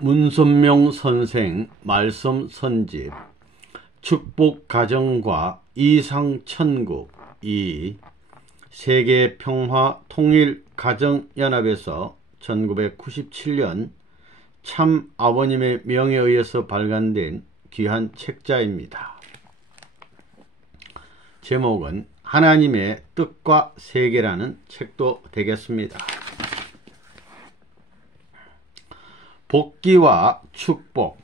문선명 선생 말씀 선집 축복가정과 이상천국 2 세계평화 통일가정연합에서 1997년 참 아버님의 명에 의해서 발간된 귀한 책자입니다. 제목은 하나님의 뜻과 세계라는 책도 되겠습니다. 복귀와 축복.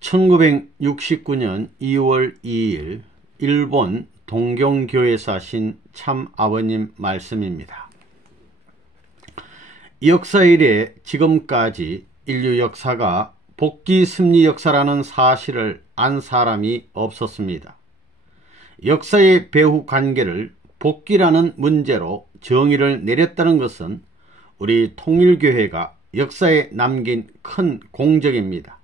1969년 2월 2일 일본 동경교회 사신 참 아버님 말씀입니다. 역사 이래 지금까지 인류 역사가 복귀 승리 역사라는 사실을 안 사람이 없었습니다. 역사의 배후 관계를 복귀라는 문제로 정의를 내렸다는 것은 우리 통일교회가 역사에 남긴 큰 공적입니다.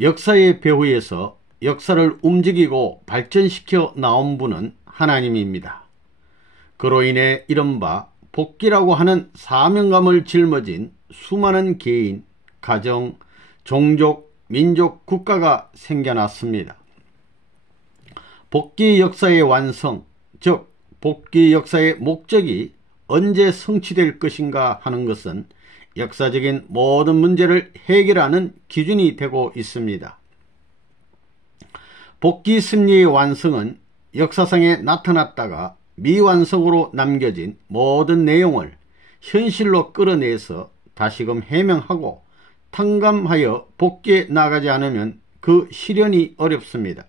역사의 배후에서 역사를 움직이고 발전시켜 나온 분은 하나님입니다. 그로 인해 이른바 복귀라고 하는 사명감을 짊어진 수많은 개인, 가정, 종족, 민족, 국가가 생겨났습니다. 복귀 역사의 완성, 즉 복귀 역사의 목적이 언제 성취될 것인가 하는 것은 역사적인 모든 문제를 해결하는 기준이 되고 있습니다. 복귀 승리의 완성은 역사상에 나타났다가 미완성으로 남겨진 모든 내용을 현실로 끌어내서 다시금 해명하고 탕감하여 복귀해 나가지 않으면 그 실현이 어렵습니다.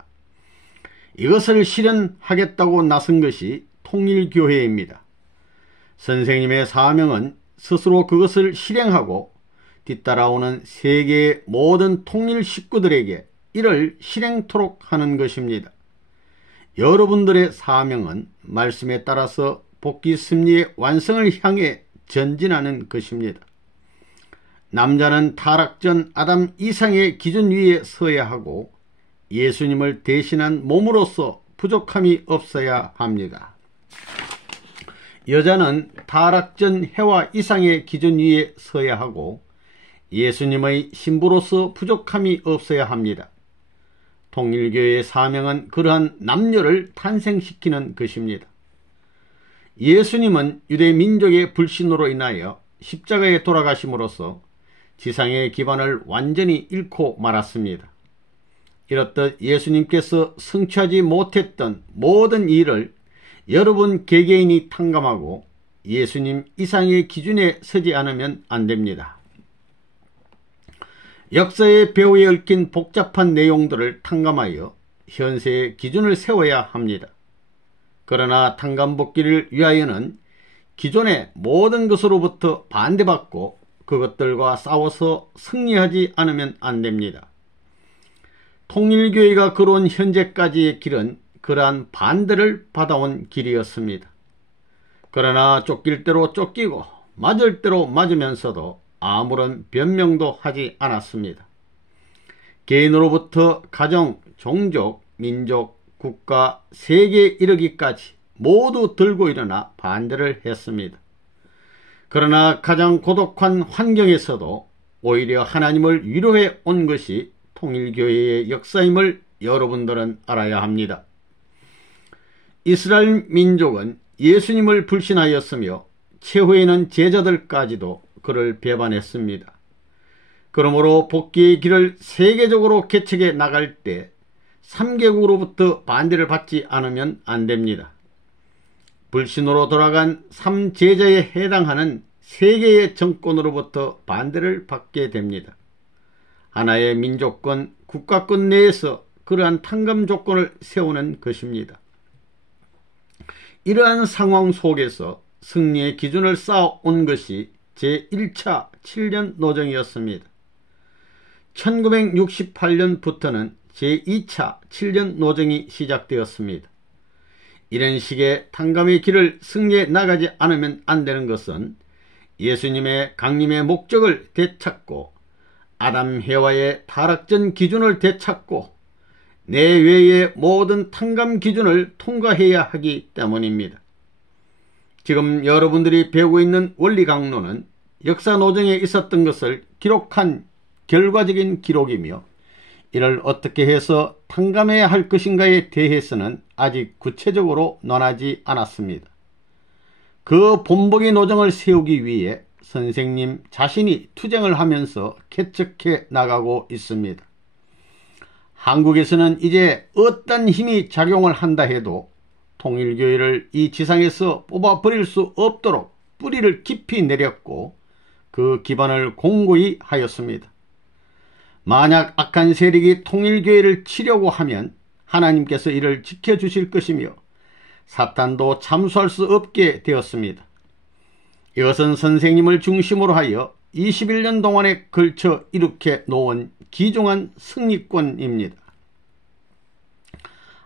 이것을 실현하겠다고 나선 것이 통일교회입니다. 선생님의 사명은 스스로 그것을 실행하고 뒤따라오는 세계의 모든 통일 식구들에게 이를 실행토록 하는 것입니다. 여러분들의 사명은 말씀에 따라서 복귀 승리의 완성을 향해 전진하는 것입니다. 남자는 타락 전 아담 이상의 기준 위에 서야 하고 예수님을 대신한 몸으로서 부족함이 없어야 합니다. 여자는 타락 전 해와 이상의 기준 위에 서야 하고 예수님의 신부로서 부족함이 없어야 합니다. 통일교회의 사명은 그러한 남녀를 탄생시키는 것입니다. 예수님은 유대 민족의 불신으로 인하여 십자가에 돌아가심으로써 지상의 기반을 완전히 잃고 말았습니다. 이렇듯 예수님께서 성취하지 못했던 모든 일을 여러분 개개인이 탕감하고 예수님 이상의 기준에 서지 않으면 안됩니다. 역사의 배후에 얽힌 복잡한 내용들을 탕감하여 현세의 기준을 세워야 합니다. 그러나 탕감복귀를 위하여는 기존의 모든 것으로부터 반대받고 그것들과 싸워서 승리하지 않으면 안됩니다. 통일교회가 걸어온 현재까지의 길은 그러한 반대를 받아온 길이었습니다. 그러나 쫓길 대로 쫓기고 맞을 대로 맞으면서도 아무런 변명도 하지 않았습니다. 개인으로부터 가정, 종족, 민족, 국가, 세계에 이르기까지 모두 들고 일어나 반대를 했습니다. 그러나 가장 고독한 환경에서도 오히려 하나님을 위로해 온 것이 통일교회의 역사임을 여러분들은 알아야 합니다. 이스라엘 민족은 예수님을 불신하였으며 최후에는 제자들까지도 그를 배반했습니다. 그러므로 복귀의 길을 세계적으로 개척해 나갈 때 3개국으로부터 반대를 받지 않으면 안됩니다. 불신으로 돌아간 3제자에 해당하는 세계의 정권으로부터 반대를 받게 됩니다. 하나의 민족권, 국가권 내에서 그러한 탕감 조건을 세우는 것입니다. 이러한 상황 속에서 승리의 기준을 쌓아온 것이 제1차 7년 노정이었습니다. 1968년부터는 제2차 7년 노정이 시작되었습니다. 이런 식의 탕감의 길을 승리해 나가지 않으면 안 되는 것은 예수님의 강림의 목적을 되찾고 아담 해와의 타락전 기준을 되찾고 내외의 모든 탕감 기준을 통과해야 하기 때문입니다. 지금 여러분들이 배우고 있는 원리 강론은 역사 노정에 있었던 것을 기록한 결과적인 기록이며 이를 어떻게 해서 탕감해야 할 것인가에 대해서는 아직 구체적으로 논하지 않았습니다. 그 본보기 노정을 세우기 위해 선생님 자신이 투쟁을 하면서 개척해 나가고 있습니다. 한국에서는 이제 어떤 힘이 작용을 한다 해도 통일교회를 이 지상에서 뽑아버릴 수 없도록 뿌리를 깊이 내렸고 그 기반을 공고히 하였습니다. 만약 악한 세력이 통일교회를 치려고 하면 하나님께서 이를 지켜주실 것이며 사탄도 참수할 수 없게 되었습니다. 이것은 선생님을 중심으로 하여 21년 동안에 걸쳐 이룩해 놓은 귀중한 승리권입니다.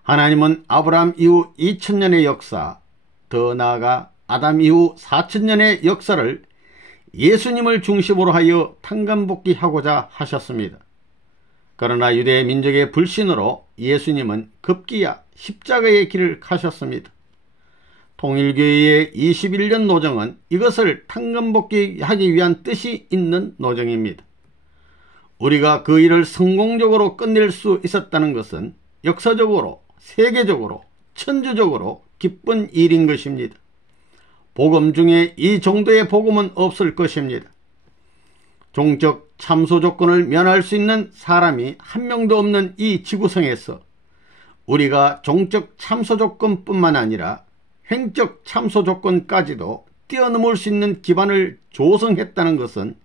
하나님은 아브라함 이후 2000년의 역사, 더 나아가 아담 이후 4000년의 역사를 예수님을 중심으로 하여 탕감복귀하고자 하셨습니다. 그러나 유대 민족의 불신으로 예수님은 급기야 십자가의 길을 가셨습니다. 통일교회의 21년 노정은 이것을 탕감복귀하기 위한 뜻이 있는 노정입니다. 우리가 그 일을 성공적으로 끝낼 수 있었다는 것은 역사적으로, 세계적으로, 천주적으로 기쁜 일인 것입니다. 복음 중에 이 정도의 복음은 없을 것입니다. 종적 참소 조건을 면할 수 있는 사람이 한 명도 없는 이 지구상에서 우리가 종적 참소 조건뿐만 아니라 행적 참소 조건까지도 뛰어넘을 수 있는 기반을 조성했다는 것은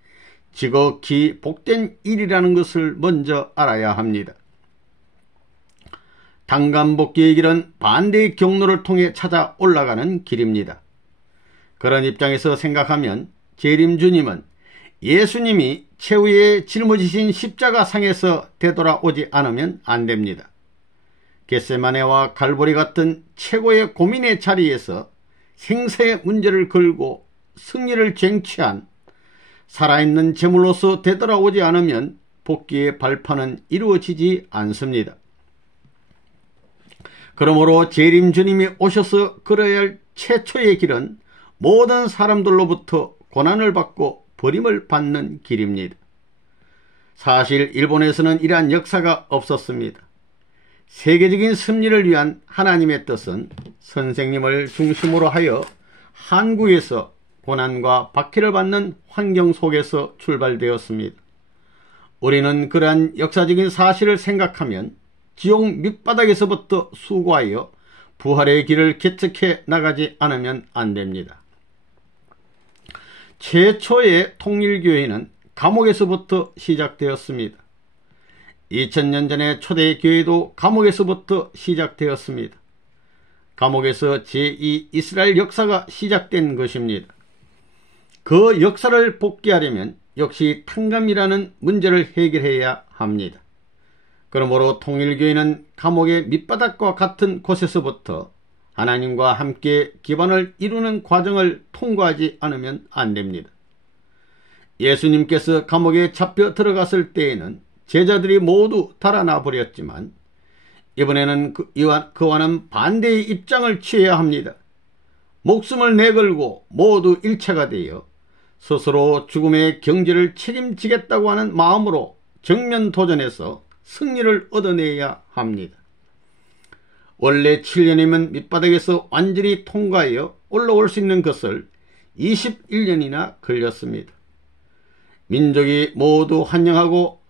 지극히 복된 일이라는 것을 먼저 알아야 합니다. 탕감복귀의 길은 반대의 경로를 통해 찾아 올라가는 길입니다. 그런 입장에서 생각하면 재림주님은 예수님이 최후에 짊어지신 십자가 상에서 되돌아오지 않으면 안 됩니다. 겟세마네와 갈보리 같은 최고의 고민의 자리에서 생사의 문제를 걸고 승리를 쟁취한 살아있는 제물로서 되돌아오지 않으면 복귀의 발판은 이루어지지 않습니다. 그러므로 재림주님이 오셔서 걸어야 할 최초의 길은 모든 사람들로부터 고난을 받고 버림을 받는 길입니다. 사실 일본에서는 이러한 역사가 없었습니다. 세계적인 승리를 위한 하나님의 뜻은 선생님을 중심으로 하여 한국에서 고난과 박해를 받는 환경 속에서 출발되었습니다. 우리는 그러한 역사적인 사실을 생각하면 지옥 밑바닥에서부터 수고하여 부활의 길을 개척해 나가지 않으면 안 됩니다. 최초의 통일교회는 감옥에서부터 시작되었습니다. 2000년 전의 초대교회도 감옥에서부터 시작되었습니다. 감옥에서 제2 이스라엘 역사가 시작된 것입니다. 그 역사를 복귀하려면 역시 탕감이라는 문제를 해결해야 합니다. 그러므로 통일교회는 감옥의 밑바닥과 같은 곳에서부터 하나님과 함께 기반을 이루는 과정을 통과하지 않으면 안 됩니다. 예수님께서 감옥에 잡혀 들어갔을 때에는 제자들이 모두 달아나 버렸지만 이번에는 그와는 반대의 입장을 취해야 합니다. 목숨을 내걸고 모두 일체가 되어 스스로 죽음의 경지를 책임지겠다고 하는 마음으로 정면 도전해서 승리를 얻어내야 합니다. 원래 7년이면 밑바닥에서 완전히 통과하여 올라올 수 있는 것을 21년이나 걸렸습니다. 민족이 모두 환영하고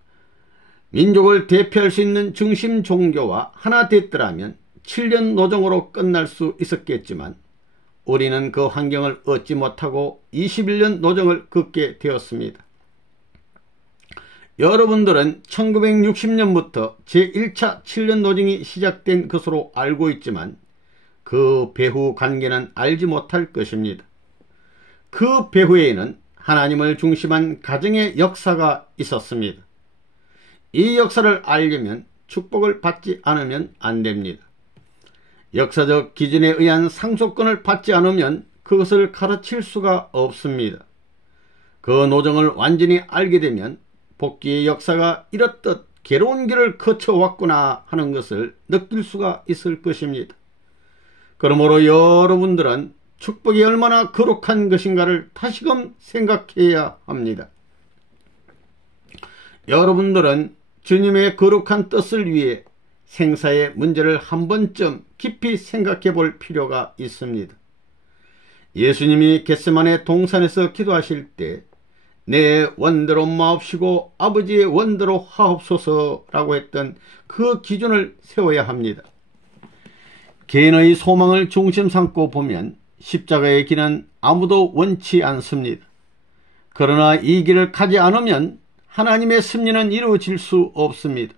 민족을 대표할 수 있는 중심 종교와 하나 됐더라면 7년 노정으로 끝날 수 있었겠지만 우리는 그 환경을 얻지 못하고 21년 노정을 걷게 되었습니다. 여러분들은 1960년부터 제1차 7년 노정이 시작된 것으로 알고 있지만 그 배후 관계는 알지 못할 것입니다. 그 배후에는 하나님을 중심한 가정의 역사가 있었습니다. 이 역사를 알려면 축복을 받지 않으면 안 됩니다. 역사적 기준에 의한 상속권을 받지 않으면 그것을 가르칠 수가 없습니다. 그 노정을 완전히 알게 되면 복귀의 역사가 이렇듯 괴로운 길을 거쳐왔구나 하는 것을 느낄 수가 있을 것입니다. 그러므로 여러분들은 축복이 얼마나 거룩한 것인가를 다시금 생각해야 합니다. 여러분들은 주님의 거룩한 뜻을 위해 생사의 문제를 한 번쯤 깊이 생각해 볼 필요가 있습니다. 예수님이 겟세마네 동산에서 기도하실 때 내 원대로 마옵시고 아버지의 원대로 하옵소서라고 했던 그 기준을 세워야 합니다. 개인의 소망을 중심 삼고 보면 십자가의 길은 아무도 원치 않습니다. 그러나 이 길을 가지 않으면 하나님의 섭리는 이루어질 수 없습니다.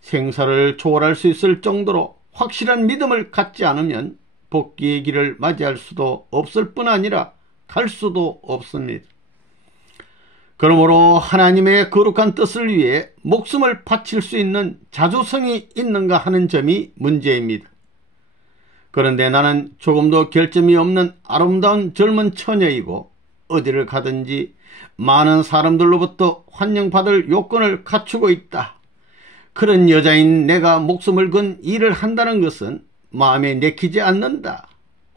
생사를 초월할 수 있을 정도로 확실한 믿음을 갖지 않으면 복귀의 길을 맞이할 수도 없을 뿐 아니라 갈 수도 없습니다. 그러므로 하나님의 거룩한 뜻을 위해 목숨을 바칠 수 있는 자주성이 있는가 하는 점이 문제입니다. 그런데 나는 조금도 결점이 없는 아름다운 젊은 처녀이고 어디를 가든지 많은 사람들로부터 환영받을 요건을 갖추고 있다. 그런 여자인 내가 목숨을 건 일을 한다는 것은 마음에 내키지 않는다.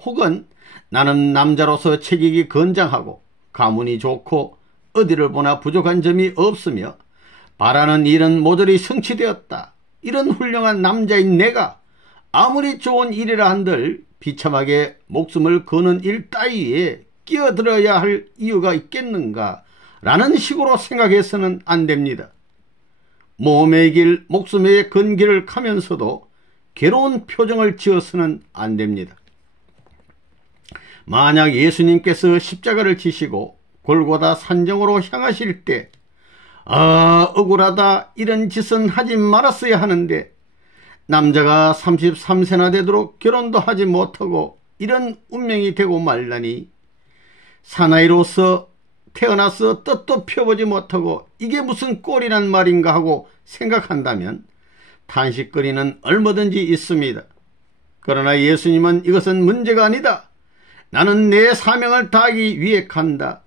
혹은 나는 남자로서 체격이 건장하고 가문이 좋고 어디를 보나 부족한 점이 없으며 바라는 일은 모조리 성취되었다. 이런 훌륭한 남자인 내가 아무리 좋은 일이라 한들 비참하게 목숨을 거는 일 따위에 끼어들어야 할 이유가 있겠는가 라는 식으로 생각해서는 안 됩니다. 몸의 길, 목숨의 건길을 가면서도 괴로운 표정을 지어서는 안 됩니다. 만약 예수님께서 십자가를 지시고 골고다 산정으로 향하실 때 억울하다, 이런 짓은 하지 말았어야 하는데 남자가 33세나 되도록 결혼도 하지 못하고 이런 운명이 되고 말라니, 사나이로서 태어나서 뜻도 펴보지 못하고 이게 무슨 꼴이란 말인가 하고 생각한다면 탄식거리는 얼마든지 있습니다. 그러나 예수님은 이것은 문제가 아니다. 나는 내 사명을 다하기 위해 간다.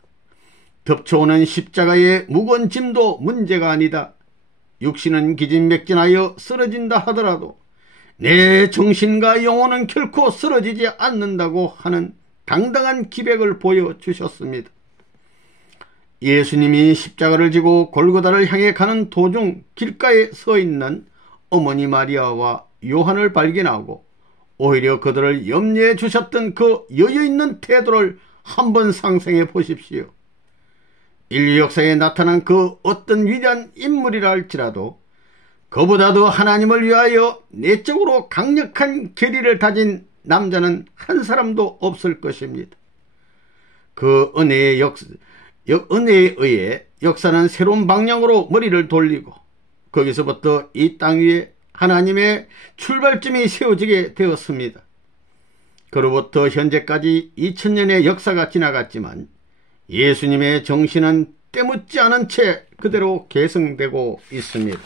덮쳐오는 십자가의 무거운 짐도 문제가 아니다. 육신은 기진맥진하여 쓰러진다 하더라도 내 정신과 영혼은 결코 쓰러지지 않는다고 하는 당당한 기백을 보여주셨습니다. 예수님이 십자가를 지고 골고다를 향해 가는 도중 길가에 서 있는 어머니 마리아와 요한을 발견하고 오히려 그들을 염려해 주셨던 그 여유있는 태도를 한번 상상해 보십시오. 인류 역사에 나타난 그 어떤 위대한 인물이라 할지라도 그보다도 하나님을 위하여 내적으로 강력한 결의를 다진 남자는 한 사람도 없을 것입니다. 그 은혜에 의해 역사는 새로운 방향으로 머리를 돌리고 거기서부터 이 땅 위에 하나님의 출발점이 세워지게 되었습니다. 그로부터 현재까지 2000년의 역사가 지나갔지만 예수님의 정신은 때묻지 않은 채 그대로 계승되고 있습니다.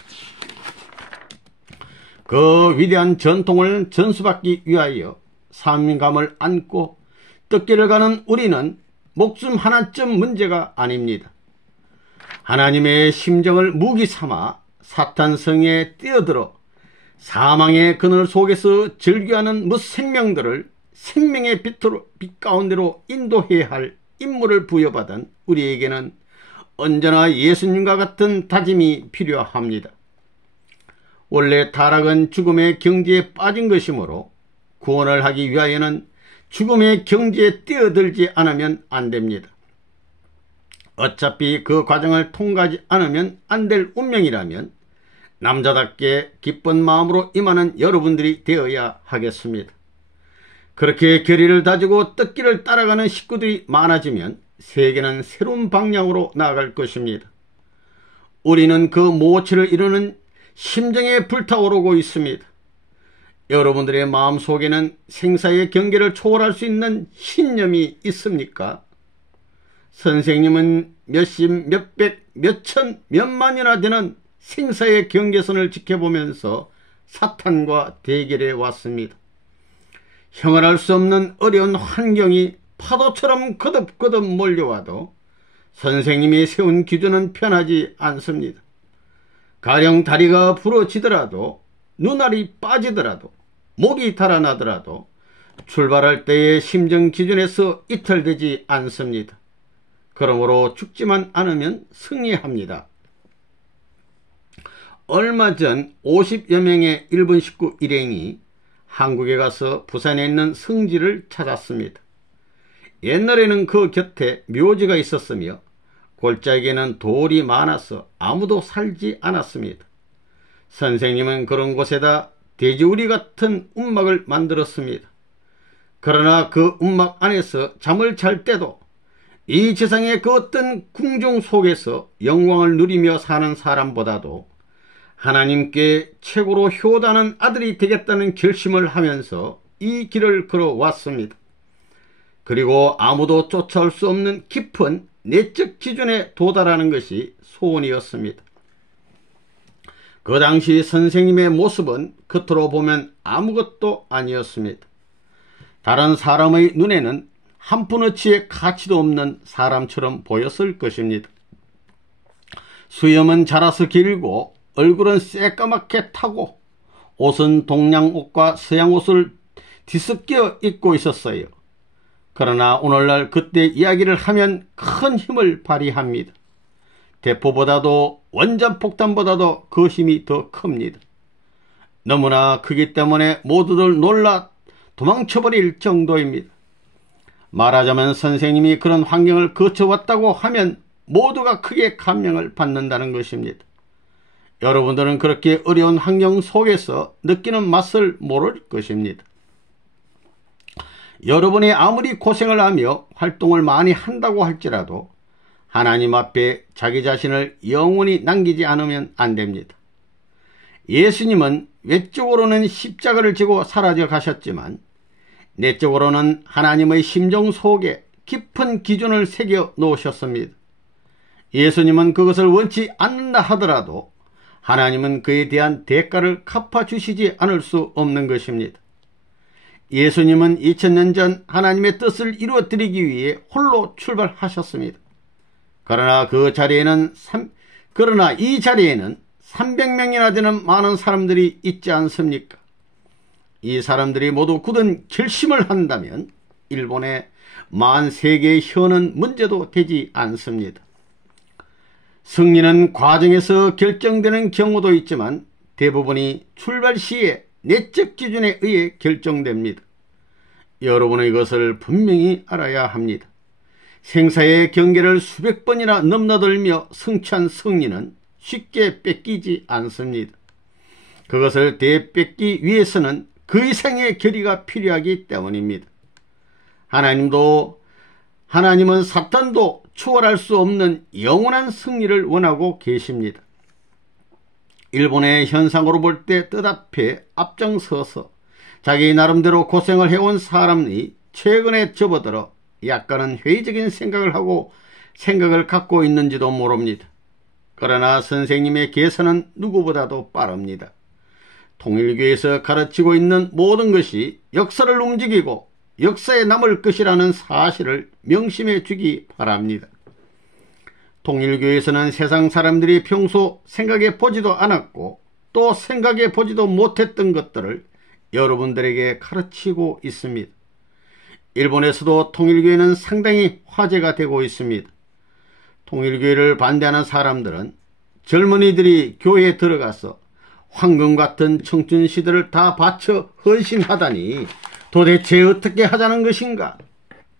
그 위대한 전통을 전수받기 위하여 사명감을 안고 뜻길을 가는 우리는 목숨 하나쯤 문제가 아닙니다. 하나님의 심정을 무기 삼아 사탄성에 뛰어들어 사망의 그늘 속에서 즐겨하는 무생명들을 생명의 빛 가운데로 인도해야 할 임무를 부여받은 우리에게는 언제나 예수님과 같은 다짐이 필요합니다. 원래 타락은 죽음의 경지에 빠진 것이므로 구원을 하기 위하여는 죽음의 경지에 뛰어들지 않으면 안 됩니다. 어차피 그 과정을 통과하지 않으면 안 될 운명이라면 남자답게 기쁜 마음으로 임하는 여러분들이 되어야 하겠습니다. 그렇게 결의를 다지고 뜻길을 따라가는 식구들이 많아지면 세계는 새로운 방향으로 나아갈 것입니다. 우리는 그 모치를 이루는 심정에 불타오르고 있습니다. 여러분들의 마음속에는 생사의 경계를 초월할 수 있는 신념이 있습니까? 선생님은 몇십, 몇백, 몇천, 몇만이나 되는 생사의 경계선을 지켜보면서 사탄과 대결해 왔습니다. 형언할 수 없는 어려운 환경이 파도처럼 거듭거듭 몰려와도 선생님이 세운 기준은 변하지 않습니다. 가령 다리가 부러지더라도, 눈알이 빠지더라도, 목이 달아나더라도 출발할 때의 심정 기준에서 이탈되지 않습니다. 그러므로 죽지만 않으면 승리합니다. 얼마 전 50여 명의 일본 식구 일행이 한국에 가서 부산에 있는 성지를 찾았습니다. 옛날에는 그 곁에 묘지가 있었으며 골짜기에는 돌이 많아서 아무도 살지 않았습니다. 선생님은 그런 곳에다 돼지우리 같은 움막을 만들었습니다. 그러나 그 움막 안에서 잠을 잘 때도 이 세상의 그 어떤 궁중 속에서 영광을 누리며 사는 사람보다도 하나님께 최고로 효다는 아들이 되겠다는 결심을 하면서 이 길을 걸어왔습니다. 그리고 아무도 쫓아올 수 없는 깊은 내적 기준에 도달하는 것이 소원이었습니다. 그 당시 선생님의 모습은 겉으로 보면 아무것도 아니었습니다. 다른 사람의 눈에는 한 푼어치의 가치도 없는 사람처럼 보였을 것입니다. 수염은 자라서 길고 얼굴은 새까맣게 타고 옷은 동양옷과 서양옷을 뒤섞여 입고 있었어요. 그러나 오늘날 그때 이야기를 하면 큰 힘을 발휘합니다. 대포보다도 원자폭탄보다도 그 힘이 더 큽니다. 너무나 크기 때문에 모두들 놀라 도망쳐버릴 정도입니다. 말하자면 선생님이 그런 환경을 거쳐왔다고 하면 모두가 크게 감명을 받는다는 것입니다. 여러분들은 그렇게 어려운 환경 속에서 느끼는 맛을 모를 것입니다. 여러분이 아무리 고생을 하며 활동을 많이 한다고 할지라도 하나님 앞에 자기 자신을 영원히 남기지 않으면 안 됩니다. 예수님은 외적으로는 십자가를 지고 사라져 가셨지만 내적으로는 하나님의 심정 속에 깊은 기준을 새겨 놓으셨습니다. 예수님은 그것을 원치 않는다 하더라도 하나님은 그에 대한 대가를 갚아주시지 않을 수 없는 것입니다. 예수님은 2000년 전 하나님의 뜻을 이루어드리기 위해 홀로 출발하셨습니다. 그러나 이 자리에는 300명이나 되는 많은 사람들이 있지 않습니까? 이 사람들이 모두 굳은 결심을 한다면 일본의 만 세계의 현은 문제도 되지 않습니다. 승리는 과정에서 결정되는 경우도 있지만 대부분이 출발 시에 내적 기준에 의해 결정됩니다. 여러분은 이것을 분명히 알아야 합니다. 생사의 경계를 수백 번이나 넘나들며 성취한 승리는 쉽게 뺏기지 않습니다. 그것을 되뺏기 위해서는 그 이상의 결의가 필요하기 때문입니다. 하나님은 사탄도 초월할 수 없는 영원한 승리를 원하고 계십니다. 일본의 현상으로 볼 때 뜻앞에 앞장서서 자기 나름대로 고생을 해온 사람이 최근에 접어들어 약간은 회의적인 생각을 갖고 있는지도 모릅니다. 그러나 선생님의 계산은 누구보다도 빠릅니다. 통일교에서 가르치고 있는 모든 것이 역사를 움직이고 역사에 남을 것이라는 사실을 명심해 주기 바랍니다. 통일교에서는 세상 사람들이 평소 생각해 보지도 않았고 또 생각해 보지도 못했던 것들을 여러분들에게 가르치고 있습니다. 일본에서도 통일교회는 상당히 화제가 되고 있습니다. 통일교회를 반대하는 사람들은 젊은이들이 교회에 들어가서 황금 같은 청춘 시대를 다 바쳐 헌신하다니 도대체 어떻게 하자는 것인가?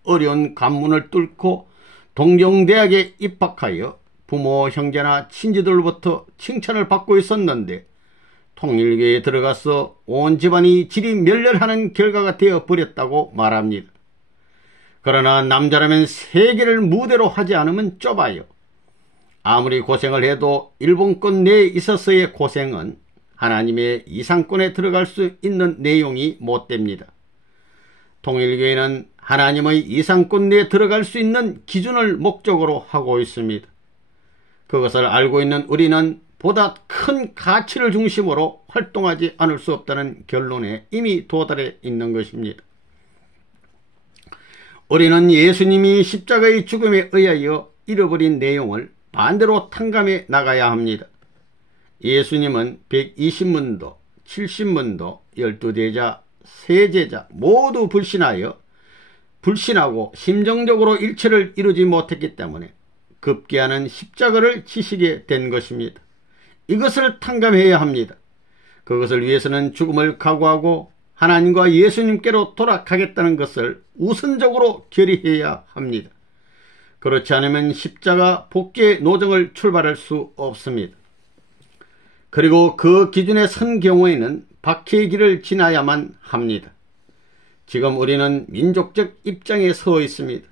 어려운 관문을 뚫고 동경대학에 입학하여 부모, 형제나 친지들로부터 칭찬을 받고 있었는데 통일교에 들어가서 온 집안이 질이 멸렬하는 결과가 되어버렸다고 말합니다. 그러나 남자라면 세계를 무대로 하지 않으면 좁아요. 아무리 고생을 해도 일본권 내에 있어서의 고생은 하나님의 이상권에 들어갈 수 있는 내용이 못 됩니다. 통일교회는 하나님의 이상권 내에 들어갈 수 있는 기준을 목적으로 하고 있습니다. 그것을 알고 있는 우리는 보다 큰 가치를 중심으로 활동하지 않을 수 없다는 결론에 이미 도달해 있는 것입니다. 우리는 예수님이 십자가의 죽음에 의하여 잃어버린 내용을 반대로 탕감해 나가야 합니다. 예수님은 120문도, 70문도, 12대자, 세 제자 모두 불신하고 심정적으로 일체를 이루지 못했기 때문에 급기야는 십자가를 지시게 된 것입니다. 이것을 탕감해야 합니다. 그것을 위해서는 죽음을 각오하고 하나님과 예수님께로 돌아가겠다는 것을 우선적으로 결의해야 합니다. 그렇지 않으면 십자가 복귀의 노정을 출발할 수 없습니다. 그리고 그 기준에 선 경우에는 박해의 길을 지나야만 합니다. 지금 우리는 민족적 입장에 서 있습니다.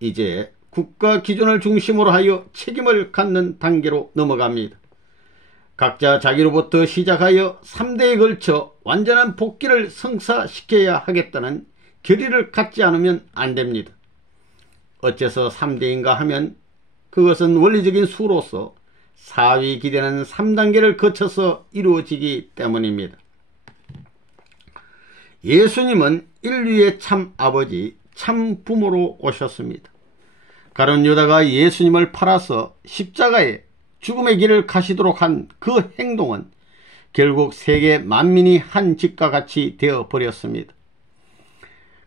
이제 국가 기준을 중심으로 하여 책임을 갖는 단계로 넘어갑니다. 각자 자기로부터 시작하여 3대에 걸쳐 완전한 복귀를 성사시켜야 하겠다는 결의를 갖지 않으면 안 됩니다. 어째서 3대인가 하면 그것은 원리적인 수로서 사위 기대는 3단계를 거쳐서 이루어지기 때문입니다. 예수님은 인류의 참 아버지, 참 부모로 오셨습니다. 가룟 유다가 예수님을 팔아서 십자가에 죽음의 길을 가시도록 한 그 행동은 결국 세계 만민이 한 짓과 같이 되어버렸습니다.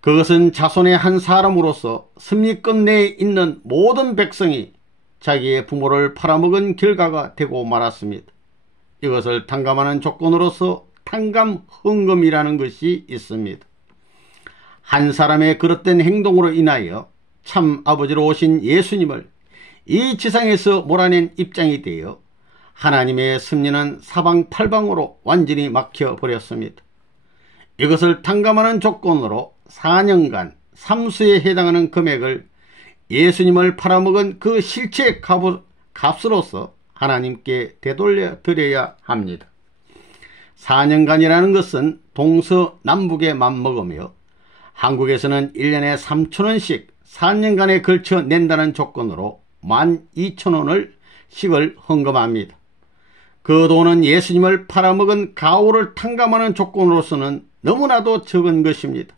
그것은 자손의 한 사람으로서 승리권 내에 있는 모든 백성이 자기의 부모를 팔아먹은 결과가 되고 말았습니다. 이것을 탕감하는 조건으로서 탕감헌금이라는 것이 있습니다. 한 사람의 그릇된 행동으로 인하여 참 아버지로 오신 예수님을 이 지상에서 몰아낸 입장이 되어 하나님의 섭리는 사방팔방으로 완전히 막혀버렸습니다. 이것을 탕감하는 조건으로 4년간 삼수에 해당하는 금액을 예수님을 팔아먹은 그 실체 값으로서 하나님께 되돌려 드려야 합니다. 4년간이라는 것은 동서남북에 맞먹으며 한국에서는 1년에 3,000원씩 4년간에 걸쳐 낸다는 조건으로 12,000원씩을 헌금합니다. 그 돈은 예수님을 팔아먹은 가오를 탕감하는 조건으로서는 너무나도 적은 것입니다.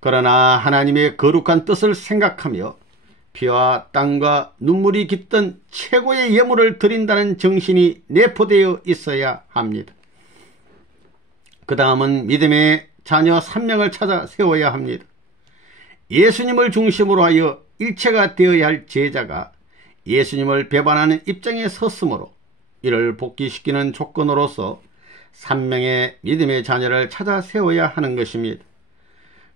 그러나 하나님의 거룩한 뜻을 생각하며 피와 땀과 눈물이 깃든 최고의 예물을 드린다는 정신이 내포되어 있어야 합니다. 그 다음은 믿음의 자녀 3명을 찾아 세워야 합니다. 예수님을 중심으로 하여 일체가 되어야 할 제자가 예수님을 배반하는 입장에 섰으므로 이를 복귀시키는 조건으로서 3명의 믿음의 자녀를 찾아 세워야 하는 것입니다.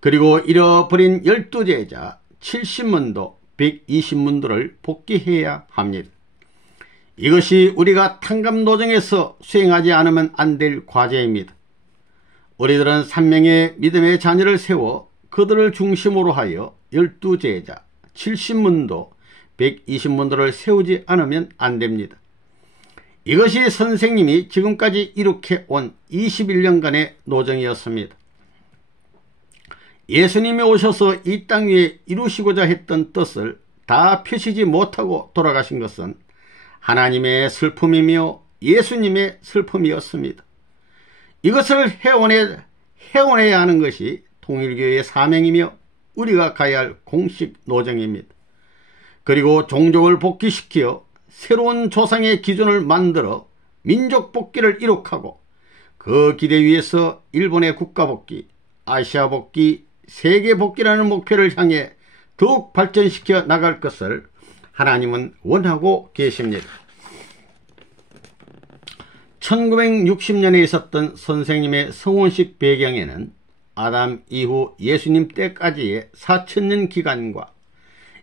그리고 잃어버린 12제자 70문도 120문도를 복귀해야 합니다. 이것이 우리가 탕감노정에서 수행하지 않으면 안 될 과제입니다. 우리들은 3명의 믿음의 자녀를 세워 그들을 중심으로 하여 12제자 70문도 120문도를 세우지 않으면 안 됩니다. 이것이 선생님이 지금까지 이룩해 온 21년간의 노정이었습니다. 예수님이 오셔서 이 땅 위에 이루시고자 했던 뜻을 다 펴시지 못하고 돌아가신 것은 하나님의 슬픔이며 예수님의 슬픔이었습니다. 이것을 해원해야 하는 것이 통일교회의 사명이며 우리가 가야 할 공식 노정입니다. 그리고 종족을 복귀시켜 새로운 조상의 기준을 만들어 민족 복귀를 이룩하고 그 기대 위에서 일본의 국가 복귀, 아시아 복귀, 세계 복귀라는 목표를 향해 더욱 발전시켜 나갈 것을 하나님은 원하고 계십니다. 1960년에 있었던 선생님의 성혼식 배경에는 아담 이후 예수님 때까지의 4,000년 기간과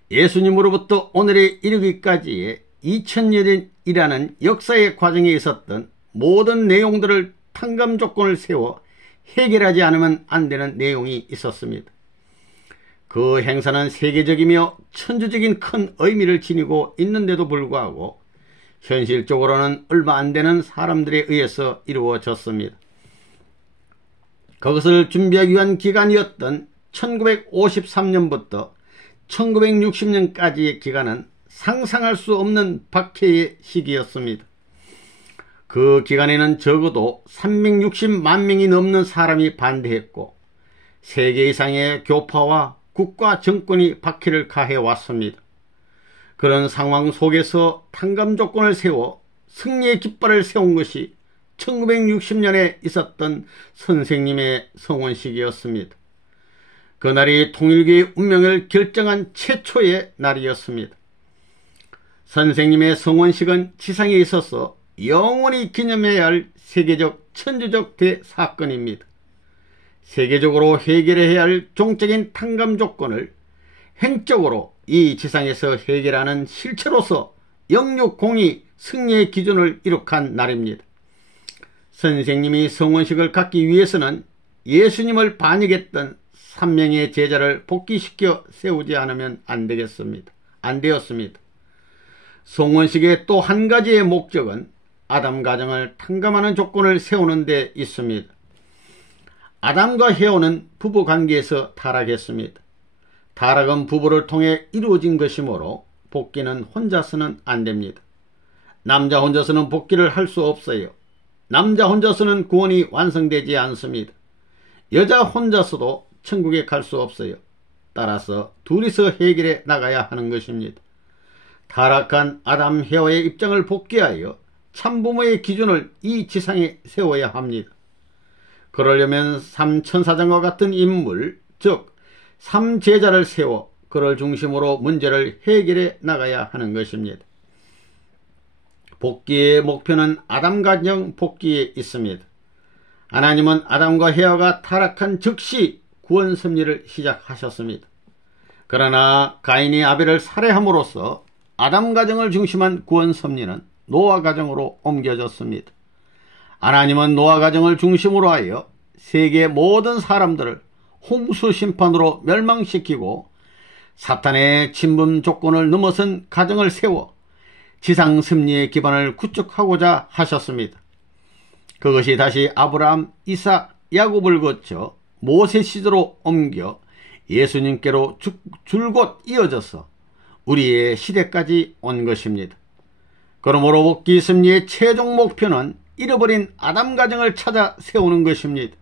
예수님으로부터 오늘에 이르기까지의 2000년이라는 역사의 과정에 있었던 모든 내용들을 탕감 조건을 세워 해결하지 않으면 안 되는 내용이 있었습니다. 그 행사는 세계적이며 천주적인 큰 의미를 지니고 있는데도 불구하고 현실적으로는 얼마 안 되는 사람들에 의해서 이루어졌습니다. 그것을 준비하기 위한 기간이었던 1953년부터 1960년까지의 기간은 상상할 수 없는 박해의 시기였습니다. 그 기간에는 적어도 360만 명이 넘는 사람이 반대했고 세계 이상의 교파와 국가 정권이 박해를 가해왔습니다. 그런 상황 속에서 탕감 조건을 세워 승리의 깃발을 세운 것이 1960년에 있었던 선생님의 성원식이었습니다. 그날이 통일교의 운명을 결정한 최초의 날이었습니다. 선생님의 성원식은 지상에 있어서 영원히 기념해야 할 세계적 천주적 대사건입니다. 세계적으로 해결해야 할 종적인 탕감 조건을 행적으로 이 지상에서 해결하는 실체로서 영육공의 승리의 기준을 이룩한 날입니다. 선생님이 성원식을 갖기 위해서는 예수님을 반역했던 3명의 제자를 복귀시켜 세우지 않으면 안 되었습니다. 성원식의 또 한 가지의 목적은 아담 가정을 탕감하는 조건을 세우는 데 있습니다. 아담과 헤어는 부부관계에서 타락했습니다. 타락은 부부를 통해 이루어진 것이므로 복귀는 혼자서는 안 됩니다. 남자 혼자서는 복귀를 할 수 없어요. 남자 혼자서는 구원이 완성되지 않습니다. 여자 혼자서도 천국에 갈 수 없어요. 따라서 둘이서 해결해 나가야 하는 것입니다. 타락한 아담 헤어의 입장을 복귀하여 참부모의 기준을 이 지상에 세워야 합니다. 그러려면 삼천사장과 같은 인물, 즉 삼제자를 세워 그를 중심으로 문제를 해결해 나가야 하는 것입니다. 복귀의 목표는 아담 가정 복귀에 있습니다. 하나님은 아담과 헤어가 타락한 즉시 구원 섭리를 시작하셨습니다. 그러나 가인이 아벨을 살해함으로써 아담 가정을 중심한 구원 섭리는 노아 가정으로 옮겨졌습니다. 하나님은 노아 가정을 중심으로 하여 세계 모든 사람들을 홍수 심판으로 멸망시키고 사탄의 침범 조건을 넘어선 가정을 세워 지상 섭리의 기반을 구축하고자 하셨습니다. 그것이 다시 아브라함, 이삭, 야곱을 거쳐 모세 시대로 옮겨 예수님께로 줄곧 이어져서 우리의 시대까지 온 것입니다. 그러므로 복귀 섭리의 최종 목표는 잃어버린 아담 가정을 찾아 세우는 것입니다.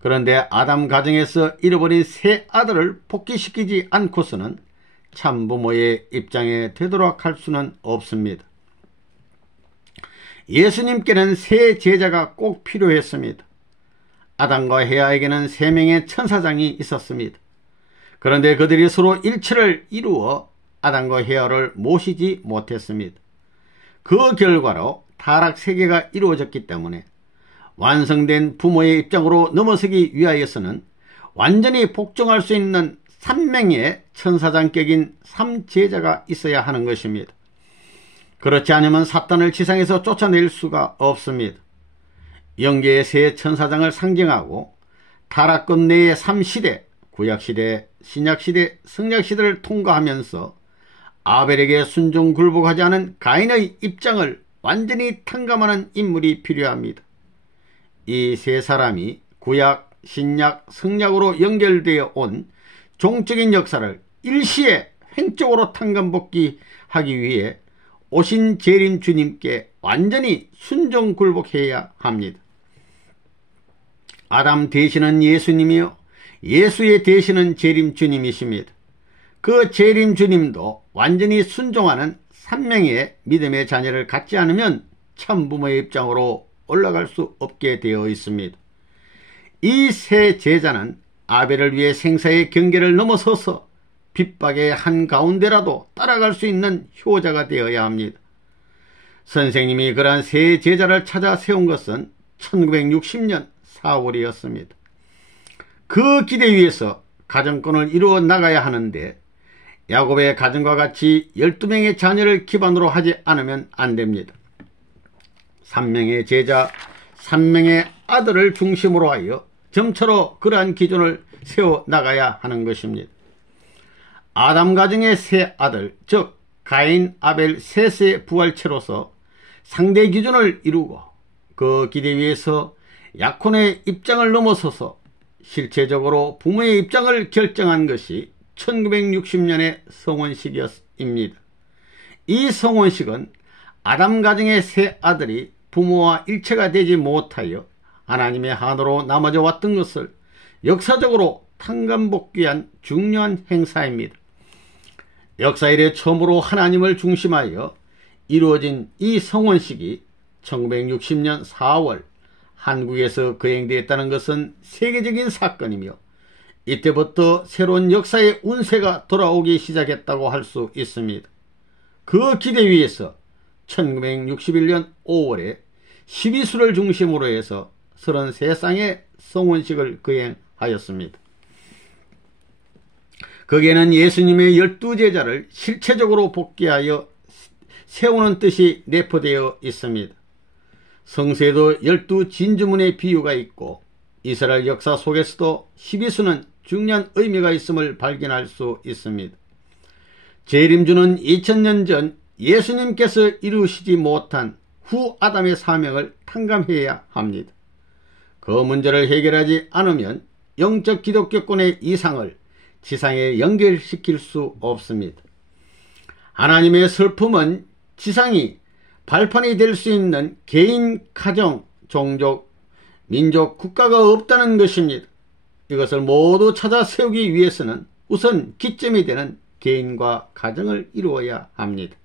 그런데 아담 가정에서 잃어버린 새 아들을 복귀시키지 않고서는 참부모의 입장에 되도록 할 수는 없습니다. 예수님께는 새 제자가 꼭 필요했습니다. 아담과 헤아에게는 3명의 천사장이 있었습니다. 그런데 그들이 서로 일치를 이루어 아담과 헤아를 모시지 못했습니다. 그 결과로 타락 세계가 이루어졌기 때문에 완성된 부모의 입장으로 넘어서기 위하여서는 완전히 복종할 수 있는 3명의 천사장격인 3제자가 있어야 하는 것입니다. 그렇지 않으면 사탄을 지상에서 쫓아낼 수가 없습니다. 영계의 세 천사장을 상징하고 타락권 내의 3시대, 구약시대, 신약시대, 성약시대를 통과하면서 아벨에게 순종 굴복하지 않은 가인의 입장을 완전히 탕감하는 인물이 필요합니다. 이 세 사람이 구약, 신약, 성약으로 연결되어 온 종적인 역사를 일시에 횡적으로 탕감복귀하기 위해 오신 재림 주님께 완전히 순종 굴복해야 합니다. 아담 대신은 예수님이요 예수의 대신은 재림 주님이십니다. 그 재림 주님도 완전히 순종하는 3명의 믿음의 자녀를 갖지 않으면 참부모의 입장으로 올라갈 수 없게 되어 있습니다. 이 세 제자는 아벨을 위해 생사의 경계를 넘어서서 핍박의 한가운데라도 따라갈 수 있는 효자가 되어야 합니다. 선생님이 그러한 세 제자를 찾아 세운 것은 1960년 4월이었습니다. 그 기대 위에서 가정권을 이루어 나가야 하는데 야곱의 가정과 같이 12명의 자녀를 기반으로 하지 않으면 안 됩니다. 3명의 제자, 3명의 아들을 중심으로 하여 점차로 그러한 기준을 세워 나가야 하는 것입니다. 아담 가정의 세 아들, 즉 가인, 아벨 셋의 부활체로서 상대 기준을 이루고 그 기대 위에서 약혼의 입장을 넘어서서 실체적으로 부모의 입장을 결정한 것이 1960년의 성원식입니다. 이 성원식은 아담 가정의 세 아들이 부모와 일체가 되지 못하여 하나님의 한으로 남아져 왔던 것을 역사적으로 탕감복귀한 중요한 행사입니다. 역사 이래 처음으로 하나님을 중심하여 이루어진 이 성원식이 1960년 4월 한국에서 거행되었다는 것은 세계적인 사건이며 이때부터 새로운 역사의 운세가 돌아오기 시작했다고 할 수 있습니다. 그 기대 위에서 1961년 5월에 12수를 중심으로 해서 33쌍의 성혼식을 거행하였습니다. 거기에는 예수님의 12제자를 실체적으로 복귀하여 세우는 뜻이 내포되어 있습니다. 성서에도 12진주문의 비유가 있고 이스라엘 역사 속에서도 12수는 중요한 의미가 있음을 발견할 수 있습니다. 재림주는 2000년 전 예수님께서 이루시지 못한 후 아담의 사명을 탕감해야 합니다. 그 문제를 해결하지 않으면 영적 기독교권의 이상을 지상에 연결시킬 수 없습니다. 하나님의 슬픔은 지상이 발판이 될 수 있는 개인, 가정, 종족, 민족, 국가가 없다는 것입니다. 이것을 모두 찾아 세우기 위해서는 우선 기점이 되는 개인과 가정을 이루어야 합니다.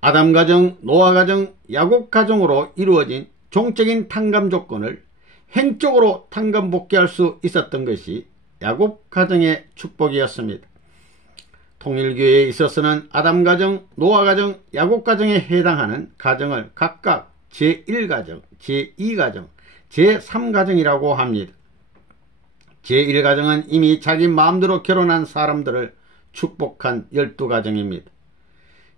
아담 가정, 노아 가정, 야곱 가정으로 이루어진 종적인 탕감 조건을 행적으로 탕감 복귀할 수 있었던 것이 야곱 가정의 축복이었습니다. 통일교회에 있어서는 아담 가정, 노아 가정, 야곱 가정에 해당하는 가정을 각각 제1가정, 제2가정, 제3가정이라고 합니다. 제1가정은 이미 자기 마음대로 결혼한 사람들을 축복한 12가정입니다.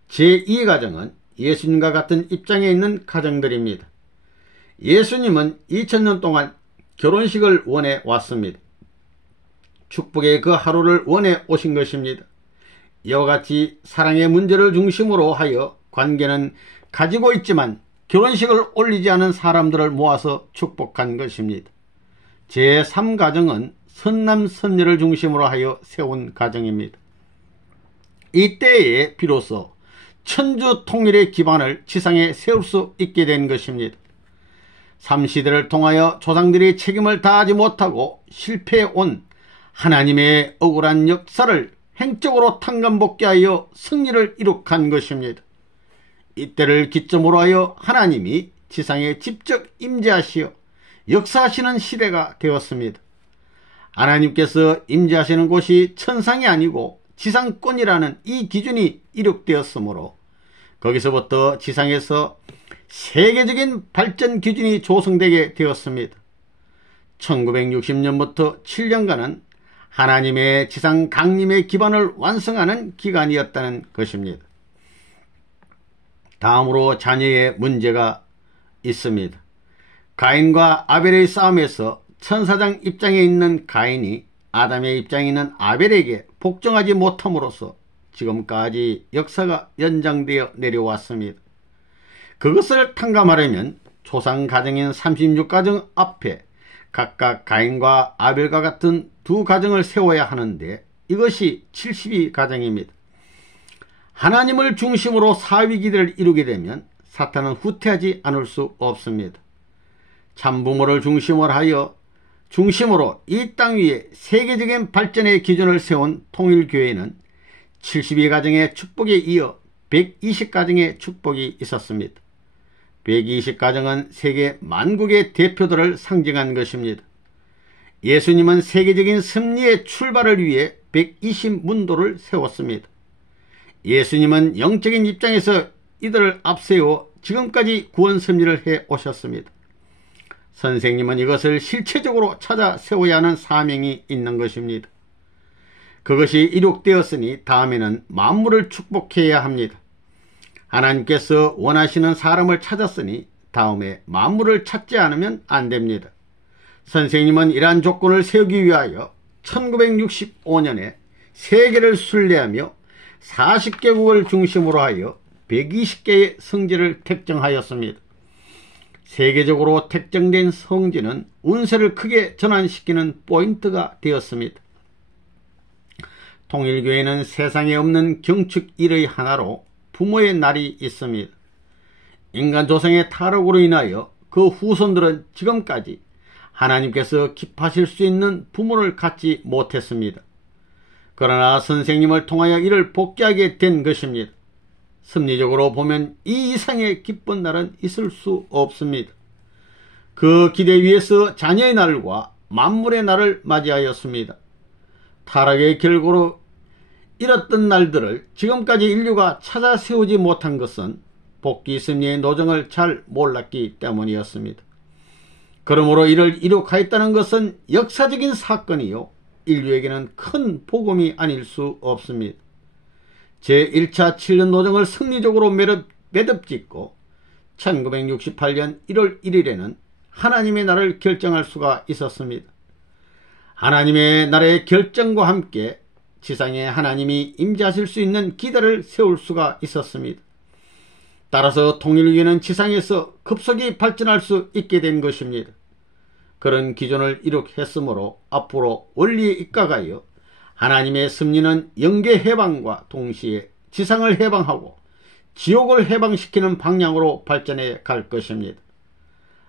제2가정은 예수님과 같은 입장에 있는 가정들입니다. 예수님은 2000년 동안 결혼식을 원해 왔습니다. 축복의 그 하루를 원해 오신 것입니다. 이와 같이 사랑의 문제를 중심으로 하여 관계는 가지고 있지만 결혼식을 올리지 않은 사람들을 모아서 축복한 것입니다. 제3가정은 선남 선녀를 중심으로 하여 세운 가정입니다. 이때에 비로소 천주 통일의 기반을 지상에 세울 수 있게 된 것입니다. 3시대를 통하여 조상들이 책임을 다하지 못하고 실패해온 하나님의 억울한 역사를 행적으로 탕감복귀하여 승리를 이룩한 것입니다. 이때를 기점으로 하여 하나님이 지상에 직접 임재하시어 역사하시는 시대가 되었습니다. 하나님께서 임재하시는 곳이 천상이 아니고 지상권이라는 이 기준이 이룩되었으므로 거기서부터 지상에서 세계적인 발전 기준이 조성되게 되었습니다. 1960년부터 7년간은 하나님의 지상 강림의 기반을 완성하는 기간이었다는 것입니다. 다음으로 자녀의 문제가 있습니다. 가인과 아벨의 싸움에서 천사장 입장에 있는 가인이 아담의 입장에 있는 아벨에게 복종하지 못함으로써 지금까지 역사가 연장되어 내려왔습니다. 그것을 탕감하려면 조상 가정인 36가정 앞에 각각 가인과 아벨과 같은 두 가정을 세워야 하는데 이것이 72가정입니다. 하나님을 중심으로 사위기대를 이루게 되면 사탄은 후퇴하지 않을 수 없습니다. 참부모를 중심으로 이 땅 위에 세계적인 발전의 기준을 세운 통일교회는 72가정의 축복에 이어 120가정의 축복이 있었습니다. 120가정은 세계 만국의 대표들을 상징한 것입니다. 예수님은 세계적인 승리의 출발을 위해 120문도를 세웠습니다. 예수님은 영적인 입장에서 이들을 앞세워 지금까지 구원 섭리를 해 오셨습니다. 선생님은 이것을 실체적으로 찾아 세워야 하는 사명이 있는 것입니다. 그것이 이룩되었으니 다음에는 만물을 축복해야 합니다. 하나님께서 원하시는 사람을 찾았으니 다음에 만물을 찾지 않으면 안 됩니다. 선생님은 이러한 조건을 세우기 위하여 1965년에 세계를 순례하며 40개국을 중심으로 하여 120개의 성지를 택정하였습니다. 세계적으로 택정된 성지는 운세를 크게 전환시키는 포인트가 되었습니다. 통일교회는 세상에 없는 경축 일의 하나로 부모의 날이 있습니다. 인간 조상의 타락으로 인하여 그 후손들은 지금까지 하나님께서 기뻐하실 수 있는 부모를 갖지 못했습니다. 그러나 선생님을 통하여 이를 복귀하게 된 것입니다. 섭리적으로 보면 이 이상의 기쁜 날은 있을 수 없습니다. 그 기대 위에서 자녀의 날과 만물의 날을 맞이하였습니다. 타락의 결과로 잃었던 날들을 지금까지 인류가 찾아 세우지 못한 것은 복귀 섭리의 노정을 잘 몰랐기 때문이었습니다. 그러므로 이를 이룩하였다는 것은 역사적인 사건이요, 인류에게는 큰 복음이 아닐 수 없습니다. 제1차 7년 노정을 승리적으로 매듭짓고 1968년 1월 1일에는 하나님의 날을 결정할 수가 있었습니다. 하나님의 날의 결정과 함께 지상에 하나님이 임재하실 수 있는 기대를 세울 수가 있었습니다. 따라서 통일교회는 지상에서 급속히 발전할 수 있게 된 것입니다. 그런 기존을 이룩했으므로 앞으로 원리에 입각하여 하나님의 섭리는 영계 해방과 동시에 지상을 해방하고 지옥을 해방시키는 방향으로 발전해 갈 것입니다.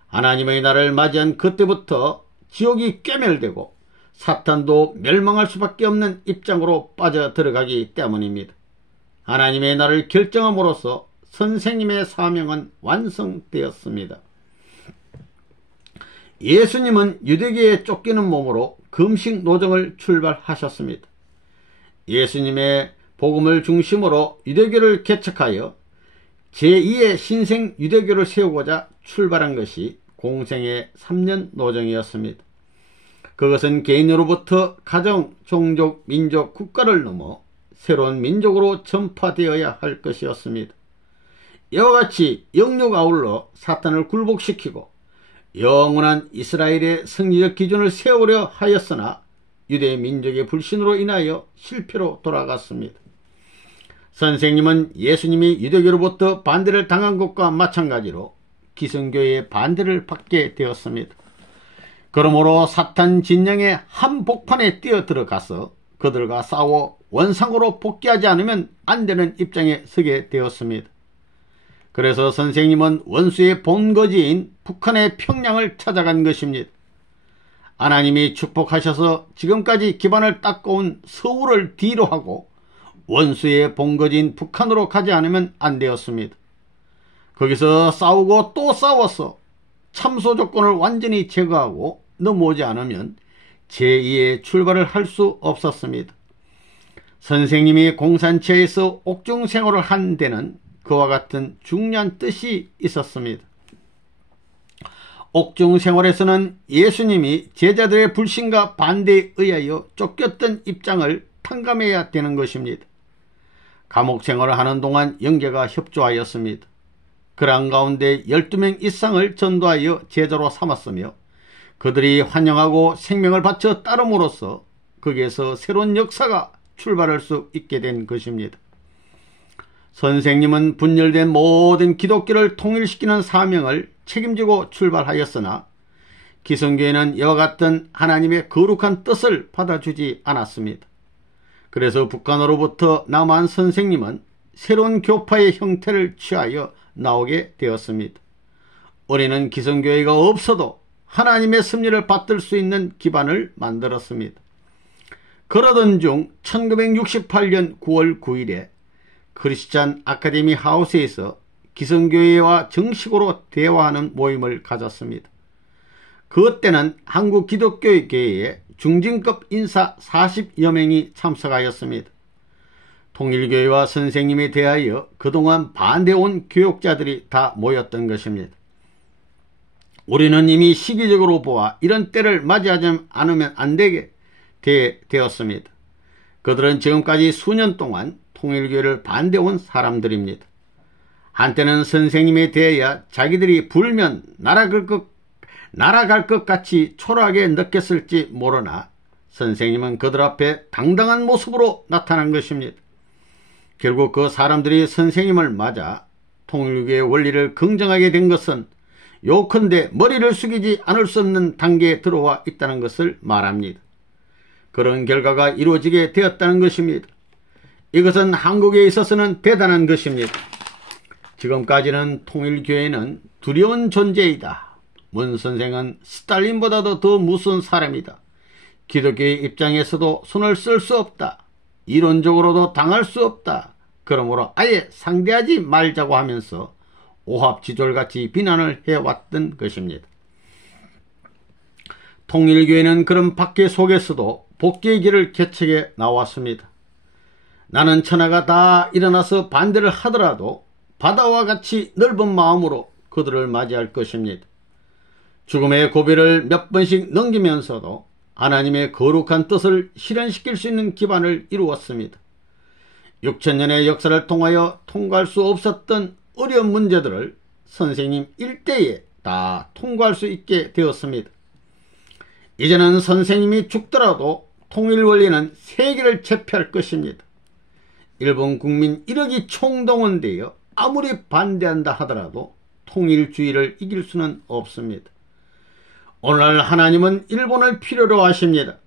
하나님의 날을 맞이한 그때부터 지옥이 꿰멸되고 사탄도 멸망할 수밖에 없는 입장으로 빠져들어가기 때문입니다. 하나님의 날을 결정함으로써 선생님의 사명은 완성되었습니다. 예수님은 유대교에 쫓기는 몸으로 금식 노정을 출발하셨습니다. 예수님의 복음을 중심으로 유대교를 개척하여 제2의 신생 유대교를 세우고자 출발한 것이 공생의 3년 노정이었습니다. 그것은 개인으로부터 가정, 종족, 민족, 국가를 넘어 새로운 민족으로 전파되어야 할 것이었습니다. 이와 같이 영육 아울러 사탄을 굴복시키고 영원한 이스라엘의 승리적 기준을 세우려 하였으나 유대 민족의 불신으로 인하여 실패로 돌아갔습니다. 선생님은 예수님이 유대교로부터 반대를 당한 것과 마찬가지로 기성교회의 반대를 받게 되었습니다. 그러므로 사탄 진영의 한복판에 뛰어들어가서 그들과 싸워 원상으로 복귀하지 않으면 안 되는 입장에 서게 되었습니다. 그래서 선생님은 원수의 본거지인 북한의 평양을 찾아간 것입니다. 하나님이 축복하셔서 지금까지 기반을 닦아온 서울을 뒤로 하고 원수의 본거지인 북한으로 가지 않으면 안 되었습니다. 거기서 싸우고 또 싸워서 참소 조건을 완전히 제거하고 넘어오지 않으면 제2의 출발을 할 수 없었습니다. 선생님이 공산체에서 옥중 생활을 한 데는 그와 같은 중요한 뜻이 있었습니다. 옥중 생활에서는 예수님이 제자들의 불신과 반대에 의하여 쫓겼던 입장을 탕감해야 되는 것입니다. 감옥 생활을 하는 동안 영계가 협조하였습니다. 그러한 가운데 12명 이상을 전도하여 제자로 삼았으며 그들이 환영하고 생명을 바쳐 따름으로써 거기에서 새로운 역사가 출발할 수 있게 된 것입니다. 선생님은 분열된 모든 기독교를 통일시키는 사명을 책임지고 출발하였으나 기성교회는 이와 같은 하나님의 거룩한 뜻을 받아주지 않았습니다. 그래서 북한으로부터 남한 선생님은 새로운 교파의 형태를 취하여 나오게 되었습니다. 우리는 기성교회가 없어도 하나님의 섭리를 받들 수 있는 기반을 만들었습니다. 그러던 중 1968년 9월 9일에 크리스찬 아카데미 하우스에서 기성교회와 정식으로 대화하는 모임을 가졌습니다. 그때는 한국 기독교회의 중진급 인사 40여 명이 참석하였습니다. 통일교회와 선생님에 대하여 그동안 반대온 교육자들이 다 모였던 것입니다. 우리는 이미 시기적으로 보아 이런 때를 맞이하지 않으면 안 되게 되었습니다. 그들은 지금까지 수년 동안 통일교회를 반대온 사람들입니다. 한때는 선생님에 대하여 자기들이 불면 날아갈 것 같이 초라하게 느꼈을지 모르나 선생님은 그들 앞에 당당한 모습으로 나타난 것입니다. 결국 그 사람들이 선생님을 맞아 통일교의 원리를 긍정하게 된 것은 요컨대 머리를 숙이지 않을 수 없는 단계에 들어와 있다는 것을 말합니다. 그런 결과가 이루어지게 되었다는 것입니다. 이것은 한국에 있어서는 대단한 것입니다. 지금까지는 통일교회는 두려운 존재이다. 문 선생은 스탈린보다도 더 무서운 사람이다. 기독교의 입장에서도 손을 쓸 수 없다. 이론적으로도 당할 수 없다. 그러므로 아예 상대하지 말자고 하면서 오합지졸같이 비난을 해왔던 것입니다. 통일교회는 그런 박해 속에서도 복귀의 길을 개척해 나왔습니다. 나는 천하가 다 일어나서 반대를 하더라도 바다와 같이 넓은 마음으로 그들을 맞이할 것입니다. 죽음의 고비를 몇 번씩 넘기면서도 하나님의 거룩한 뜻을 실현시킬 수 있는 기반을 이루었습니다. 6천년의 역사를 통하여 통과할 수 없었던 어려운 문제들을 선생님 일대에 다 통과할 수 있게 되었습니다. 이제는 선생님이 죽더라도 통일 원리는 세계를 제패할 것입니다. 일본 국민 1억이 총동원되어 아무리 반대한다 하더라도 통일주의를 이길 수는 없습니다. 오늘날 하나님은 일본을 필요로 하십니다.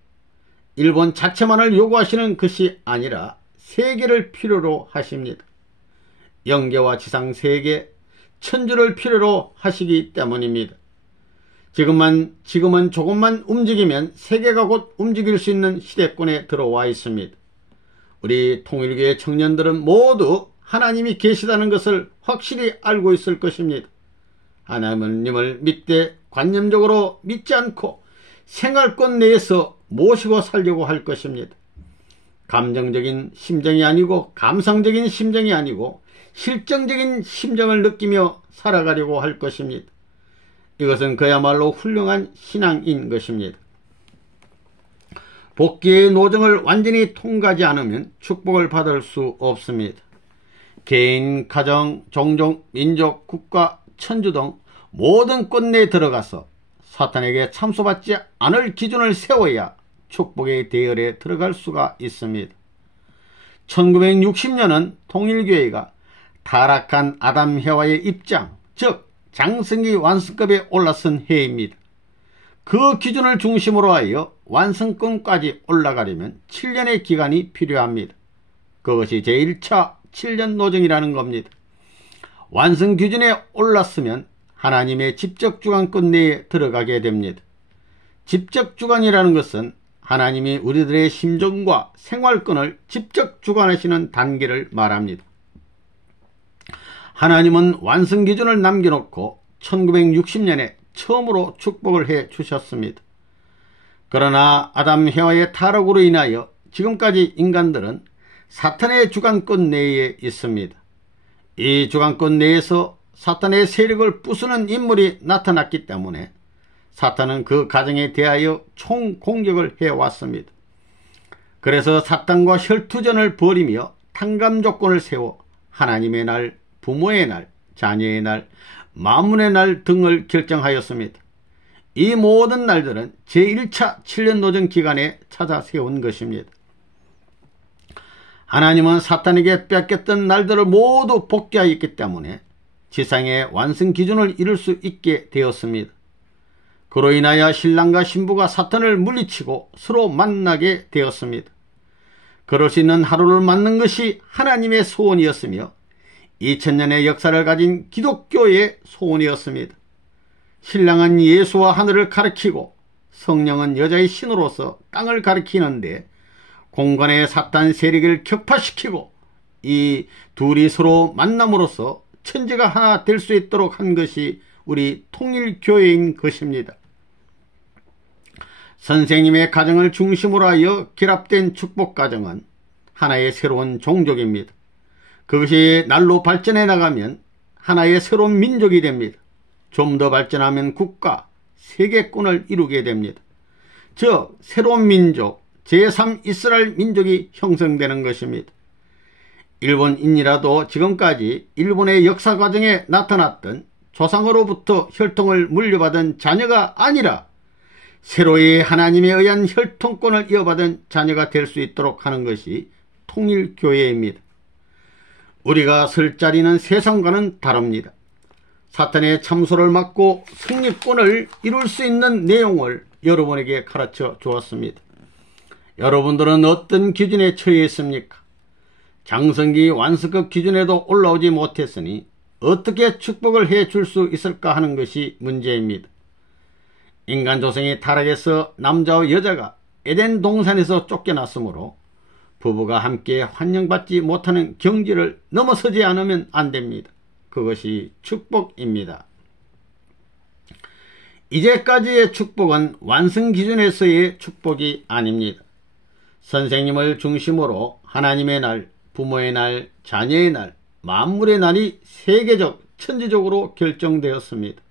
일본 자체만을 요구하시는 것이 아니라 세계를 필요로 하십니다. 영계와 지상 세계, 천주를 필요로 하시기 때문입니다. 지금은 조금만 움직이면 세계가 곧 움직일 수 있는 시대권에 들어와 있습니다. 우리 통일교회 청년들은 모두 하나님이 계시다는 것을 확실히 알고 있을 것입니다. 하나님을 믿되 관념적으로 믿지 않고 생활권 내에서 모시고 살려고 할 것입니다. 감정적인 심정이 아니고 감성적인 심정이 아니고 실정적인 심정을 느끼며 살아가려고 할 것입니다. 이것은 그야말로 훌륭한 신앙인 것입니다. 복귀의 노정을 완전히 통과하지 않으면 축복을 받을 수 없습니다. 개인, 가정, 종족, 민족, 국가, 천주 등 모든 꽃내에 들어가서 사탄에게 참소받지 않을 기준을 세워야 축복의 대열에 들어갈 수가 있습니다. 1960년은 통일교회가 타락한 아담 해와의 입장, 즉 장성기 완성급에 올라선 해입니다. 그 기준을 중심으로 하여 완성권까지 올라가려면 7년의 기간이 필요합니다. 그것이 제1차 7년 노정이라는 겁니다. 완성 기준에 올랐으면 하나님의 직접 주관권 내에 들어가게 됩니다. 직접 주관이라는 것은 하나님이 우리들의 심정과 생활권을 직접 주관하시는 단계를 말합니다. 하나님은 완성 기준을 남겨놓고 1960년에 처음으로 축복을 해 주셨습니다. 그러나 아담 해와의 타락으로 인하여 지금까지 인간들은 사탄의 주관권 내에 있습니다. 이 주관권 내에서 사탄의 세력을 부수는 인물이 나타났기 때문에 사탄은 그 가정에 대하여 총공격을 해왔습니다. 그래서 사탄과 혈투전을 벌이며 탕감 조건을 세워 하나님의 날, 부모의 날, 자녀의 날, 만문의 날 등을 결정하였습니다. 이 모든 날들은 제1차 7년 노정 기간에 찾아 세운 것입니다. 하나님은 사탄에게 뺏겼던 날들을 모두 복귀하였기 때문에 지상의 완성 기준을 이룰 수 있게 되었습니다. 그로 인하여 신랑과 신부가 사탄을 물리치고 서로 만나게 되었습니다. 그럴 수 있는 하루를 맞는 것이 하나님의 소원이었으며 2000년의 역사를 가진 기독교의 소원이었습니다. 신랑은 예수와 하늘을 가리키고 성령은 여자의 신으로서 땅을 가리키는데 공간의 사탄 세력을 격파시키고 이 둘이 서로 만남으로써 천지가 하나 될 수 있도록 한 것이 우리 통일교회인 것입니다. 선생님의 가정을 중심으로 하여 결합된 축복가정은 하나의 새로운 종족입니다. 그것이 날로 발전해 나가면 하나의 새로운 민족이 됩니다. 좀 더 발전하면 국가, 세계권을 이루게 됩니다. 즉 새로운 민족, 제3 이스라엘 민족이 형성되는 것입니다. 일본인이라도 지금까지 일본의 역사 과정에 나타났던 조상으로부터 혈통을 물려받은 자녀가 아니라 새로이 하나님에 의한 혈통권을 이어받은 자녀가 될 수 있도록 하는 것이 통일교회입니다. 우리가 설 자리는 세상과는 다릅니다. 사탄의 참소를 막고 승리권을 이룰 수 있는 내용을 여러분에게 가르쳐 주었습니다. 여러분들은 어떤 기준에 처해 있습니까? 장성기 완성급 기준에도 올라오지 못했으니 어떻게 축복을 해 줄 수 있을까 하는 것이 문제입니다. 인간 조성이 타락해서 남자와 여자가 에덴 동산에서 쫓겨났으므로 부부가 함께 환영받지 못하는 경지를 넘어서지 않으면 안 됩니다. 그것이 축복입니다. 이제까지의 축복은 완성 기준에서의 축복이 아닙니다. 선생님을 중심으로 하나님의 날, 부모의 날, 자녀의 날, 만물의 날이 세계적, 천지적으로 결정되었습니다.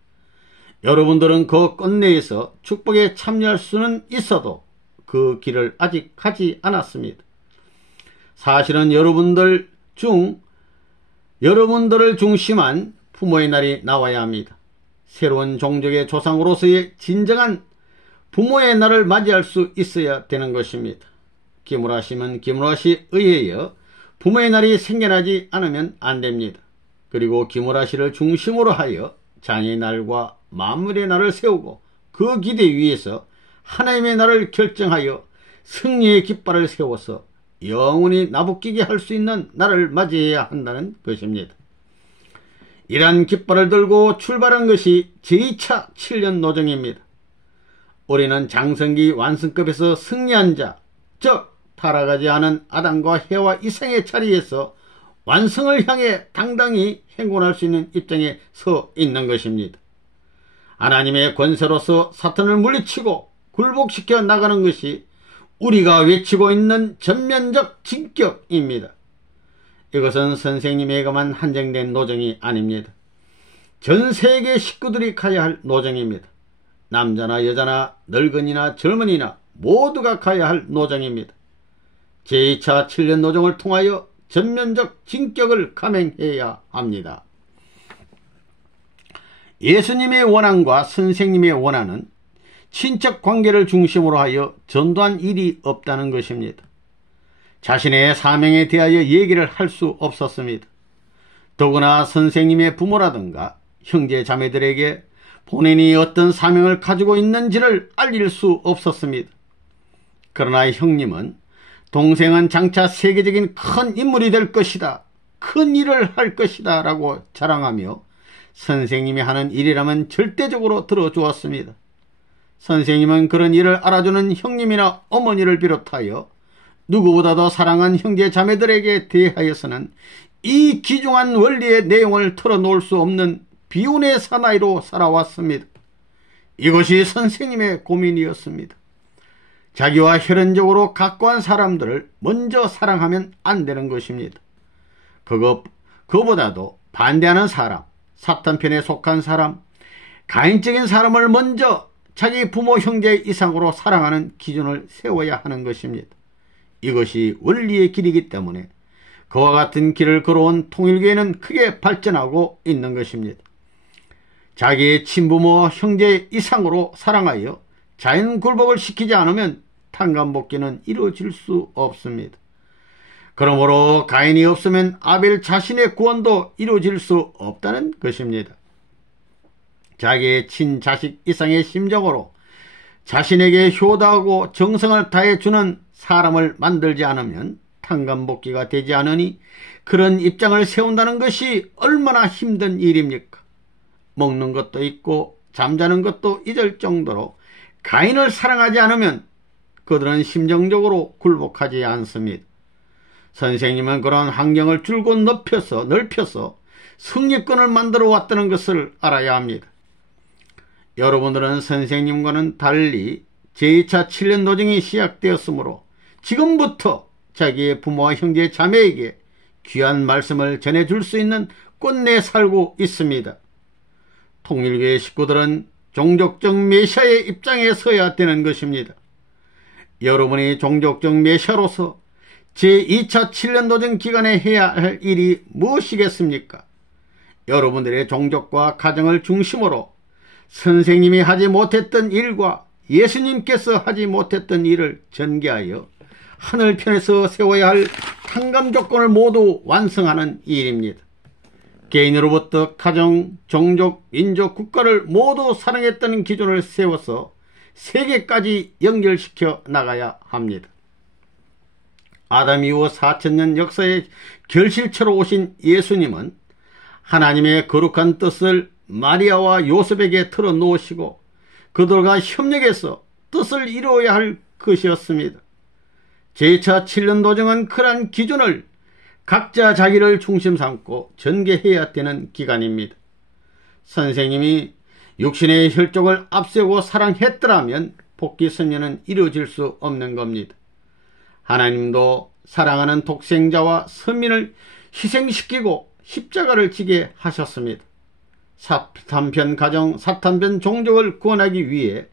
여러분들은 그 끝내에서 축복에 참여할 수는 있어도 그 길을 아직 가지 않았습니다. 사실은 여러분들을 중심한 부모의 날이 나와야 합니다. 새로운 종족의 조상으로서의 진정한 부모의 날을 맞이할 수 있어야 되는 것입니다. 기물하심은 기물하시에 의하여 부모의 날이 생겨나지 않으면 안 됩니다. 그리고 기물하시를 중심으로 하여 자녀의 날과 만물의 날을 세우고 그 기대 위에서 하나님의 날을 결정하여 승리의 깃발을 세워서 영원히 나부끼게 할 수 있는 날을 맞이해야 한다는 것입니다. 이러한 깃발을 들고 출발한 것이 제2차 7년 노정입니다. 우리는 장성기 완성급에서 승리한 자, 즉 타락하지 않은 아담과 해와 이상의 자리에서 완성을 향해 당당히 행군할 수 있는 입장에 서 있는 것입니다. 하나님의 권세로서 사탄을 물리치고 굴복시켜 나가는 것이 우리가 외치고 있는 전면적 진격입니다. 이것은 선생님에게만 한정된 노정이 아닙니다. 전 세계 식구들이 가야 할 노정입니다. 남자나 여자나 늙은이나 젊은이나 모두가 가야 할 노정입니다. 제2차 7년 노정을 통하여 전면적 진격을 감행해야 합니다. 예수님의 원한과 선생님의 원한은 친척 관계를 중심으로 하여 전도한 일이 없다는 것입니다. 자신의 사명에 대하여 얘기를 할 수 없었습니다. 더구나 선생님의 부모라든가 형제 자매들에게 본인이 어떤 사명을 가지고 있는지를 알릴 수 없었습니다. 그러나 형님은 동생은 장차 세계적인 큰 인물이 될 것이다, 큰 일을 할 것이다 라고 자랑하며 선생님이 하는 일이라면 절대적으로 들어주었습니다. 선생님은 그런 일을 알아주는 형님이나 어머니를 비롯하여 누구보다도 사랑한 형제 자매들에게 대하여서는 이 귀중한 원리의 내용을 털어놓을 수 없는 비운의 사나이로 살아왔습니다. 이것이 선생님의 고민이었습니다. 자기와 혈연적으로 가까운 사람들을 먼저 사랑하면 안 되는 것입니다. 그보다도 반대하는 사람, 사탄 편에 속한 사람, 가인적인 사람을 먼저 자기 부모 형제 이상으로 사랑하는 기준을 세워야 하는 것입니다. 이것이 원리의 길이기 때문에 그와 같은 길을 걸어온 통일교회는 크게 발전하고 있는 것입니다. 자기의 친부모 형제 이상으로 사랑하여 자연 굴복을 시키지 않으면 탕감복귀는 이루어질 수 없습니다. 그러므로 가인이 없으면 아벨 자신의 구원도 이루어질 수 없다는 것입니다. 자기의 친자식 이상의 심정으로 자신에게 효도하고 정성을 다해주는 사람을 만들지 않으면 탕감복귀가 되지 않으니 그런 입장을 세운다는 것이 얼마나 힘든 일입니까? 먹는 것도 있고 잠자는 것도 잊을 정도로 가인을 사랑하지 않으면 그들은 심정적으로 굴복하지 않습니다. 선생님은 그런 환경을 줄곧 넓혀서 승리권을 만들어 왔다는 것을 알아야 합니다. 여러분들은 선생님과는 달리 제2차 7년 노정이 시작되었으므로 지금부터 자기의 부모와 형제 자매에게 귀한 말씀을 전해줄 수 있는 꼰내에 살고 있습니다. 통일교회 식구들은 종족적 메시아의 입장에 서야 되는 것입니다. 여러분이 종족적 메시아로서 제2차 7년 노정 기간에 해야 할 일이 무엇이겠습니까? 여러분들의 종족과 가정을 중심으로 선생님이 하지 못했던 일과 예수님께서 하지 못했던 일을 전개하여 하늘편에서 세워야 할 탕감 조건을 모두 완성하는 일입니다. 개인으로부터 가정, 종족, 민족, 국가를 모두 사랑했다는 기준을 세워서 세계까지 연결시켜 나가야 합니다. 아담 이후 4000년 역사의 결실체로 오신 예수님은 하나님의 거룩한 뜻을 마리아와 요셉에게 털어놓으시고 그들과 협력해서 뜻을 이루어야 할 것이었습니다. 제2차 7년 도정은 그러한 기준을 각자 자기를 중심 삼고 전개해야 되는 기간입니다. 선생님이 육신의 혈족을 앞세우고 사랑했더라면 복귀 섭리는 이루어질 수 없는 겁니다. 하나님도 사랑하는 독생자와 선민을 희생시키고 십자가를 지게 하셨습니다. 사탄편 가정, 사탄편 종족을 구원하기 위해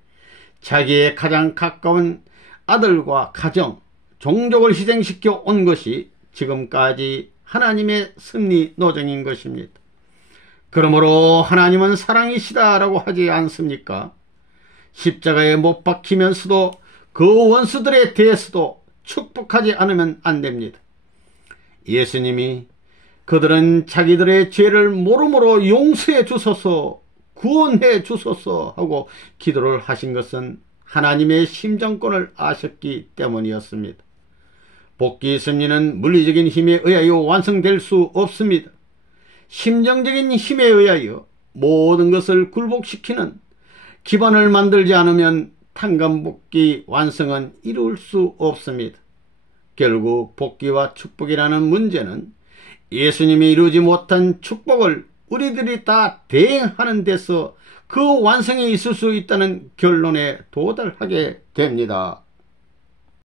자기의 가장 가까운 아들과 가정, 종족을 희생시켜 온 것이 지금까지 하나님의 섭리 노정인 것입니다. 그러므로 하나님은 사랑이시다라고 하지 않습니까? 십자가에 못 박히면서도 그 원수들에 대해서도 축복하지 않으면 안 됩니다. 예수님이 그들은 자기들의 죄를 모름으로 용서해 주소서, 구원해 주소서 하고 기도를 하신 것은 하나님의 심정권을 아셨기 때문이었습니다. 복귀 섭리는 물리적인 힘에 의하여 완성될 수 없습니다. 심정적인 힘에 의하여 모든 것을 굴복시키는 기반을 만들지 않으면 탄감복귀 완성은 이룰 수 없습니다. 결국 복귀와 축복이라는 문제는 예수님이 이루지 못한 축복을 우리들이 다 대행하는 데서 그 완성이 있을 수 있다는 결론에 도달하게 됩니다.